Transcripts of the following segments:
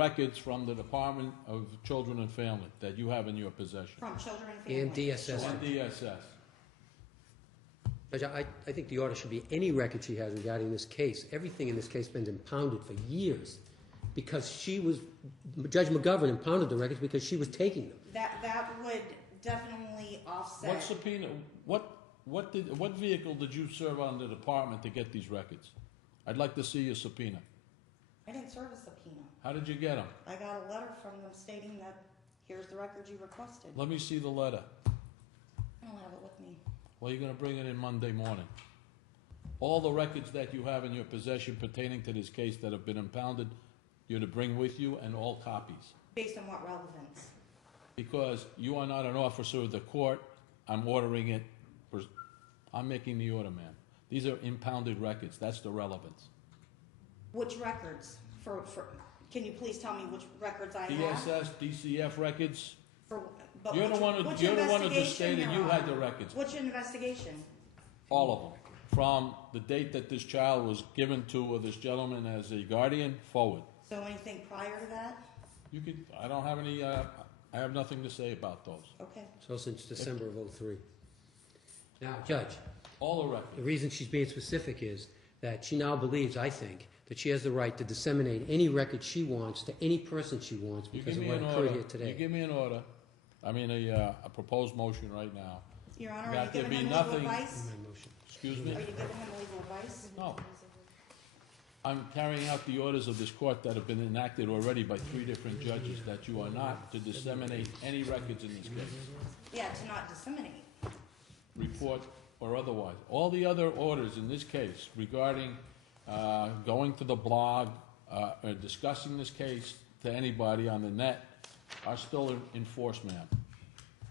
records from the Department of Children and Family that you have in your possession. From Children and Family. And DSS. And DSS. Judge, I think the order should be any record she has regarding this case. Everything in this case has been impounded for years because Judge McGovern impounded the records because she was taking them. That would definitely offset. What subpoena, what vehicle did you serve on the department to get these records? I'd like to see your subpoena. I didn't serve a subpoena. How did you get them? I got a letter from them stating that here's the records you requested. Let me see the letter. I don't have it with me. Well, you're going to bring it in Monday morning. All the records that you have in your possession pertaining to this case that have been impounded, you're to bring with you, and all copies. Based on what relevance? Because you are not an officer of the court, I'm ordering it. I'm making the order, ma'am. These are impounded records. That's the relevance. Which records? Can you please tell me which records I have? DSS, DCF records. But You're the one who just stated you had the records. Which investigation? All of them. From the date that this child was given to this gentleman as a guardian forward. So anything prior to that? You could, I don't have any, I have nothing to say about those. Okay. So since December of '03. Now, Judge, All the records. the reason she's being specific is that she now believes, I think, that she has the right to disseminate any record she wants to any person she wants You because give of me what an occurred order. here You today. give me an order. I mean, a proposed motion right now. Your Honor, are you That there giving be him legal nothing- advice? My motion. Excuse Are me? you giving him legal advice? No. I'm carrying out the orders of this court that have been enacted already by 3 different judges that you are not to disseminate any records in this case, Yeah, to not disseminate. report or otherwise. All the other orders in this case regarding going to the blog, or discussing this case to anybody on the net are still in force, ma'am.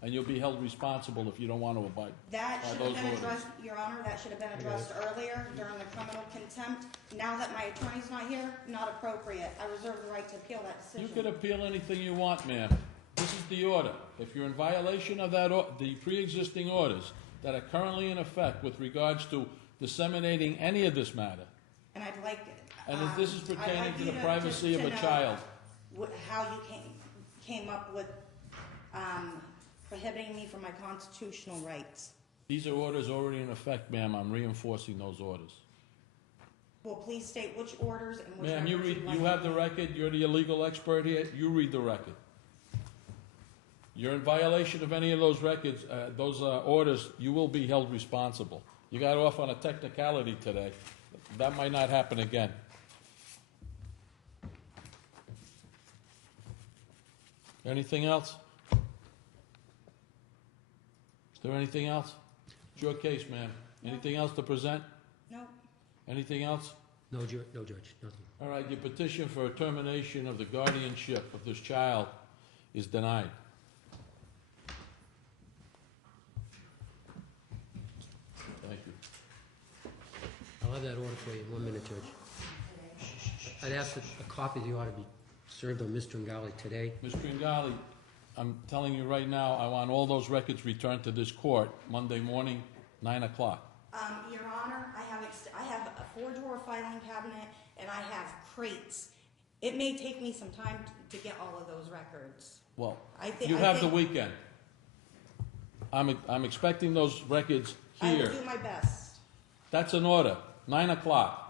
And you'll be held responsible if you don't want to abide That by should those have been orders. addressed, Your Honor, that should have been addressed earlier during the criminal contempt. Now that my attorney's not here, not appropriate. I reserve the right to appeal that You decision. can appeal anything you want, ma'am. This is the order. If you're in violation of that, the pre-existing orders that are currently in effect with regards to disseminating any of this matter, And I'd like. and if this is I'd pertaining like to you the privacy of to a know child, how you came up with prohibiting me from my constitutional rights. these are orders already in effect, ma'am. I'm reinforcing those orders. Well, please state which orders and which Ma'am, records you'd like you me have the to- record. You're the legal expert here. You read the record. You're in violation of any of those records, those orders, you will be held responsible. You got off on a technicality today. That might not happen again. Anything else? Is there anything else? It's your case, ma'am. Anything else to present? No, Anything else? No, Judge, nothing. All right, your petition for a termination of the guardianship of this child is denied. Thank you. I'll have that order for you in 1 minute, Judge. I'd ask that a copy of the order be served on Mr. Ngali today. Ms. Tringali, I'm telling you right now, I want all those records returned to this court Monday morning, 9 o'clock. Your Honor, I have a 4-drawer filing cabinet and I have crates. It may take me some time to get all of those records. Well, I you have the think- weekend. I'm expecting those records I will here. do my best. That's an order, 9 o'clock.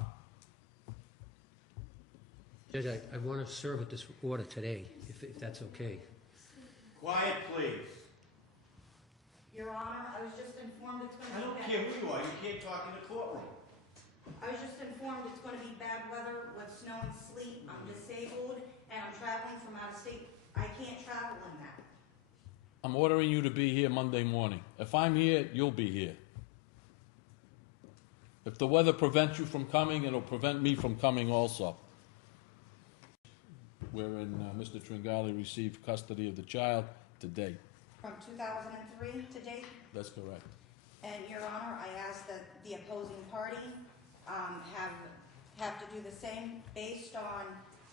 Judge, I want to serve with this order today, if that's okay. Quiet, please. Your Honor, I was just informed it's I going to don't be care bad. who you are, you can't talk in the courtroom. I was just informed it's going to be bad weather with snow and sleet. I'm disabled and I'm traveling from out of state. I can't travel in that. I'm ordering you to be here Monday morning. If I'm here, you'll be here. If the weather prevents you from coming, it'll prevent me from coming also. Wherein Mr. Tringali received custody of the child to date. From 2003 to date. That's correct. And Your Honor, I ask that the opposing party have to do the same based on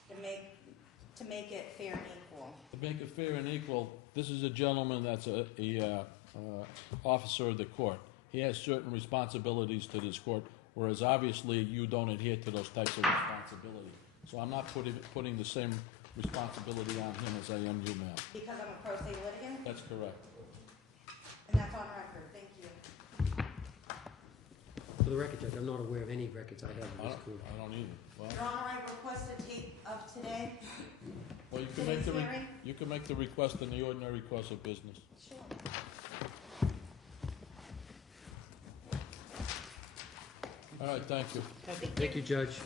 to make it fair and equal. To make it fair and equal, this is a gentleman that's a officer of the court. He has certain responsibilities to this court, whereas obviously you don't adhere to those types of responsibilities. So I'm not putting the same responsibility on him as I am you, ma'am. Because I'm a pro se litigant, That's correct. and that's on record, thank you. For the record, Judge, I'm not aware of any records I have I of this court. don't either. Well, Your Honor, I request a tape of today. well, you can make the, Today's hearing? you can make the request in the ordinary course of business. Sure. All right, thank you. Thank you, Judge.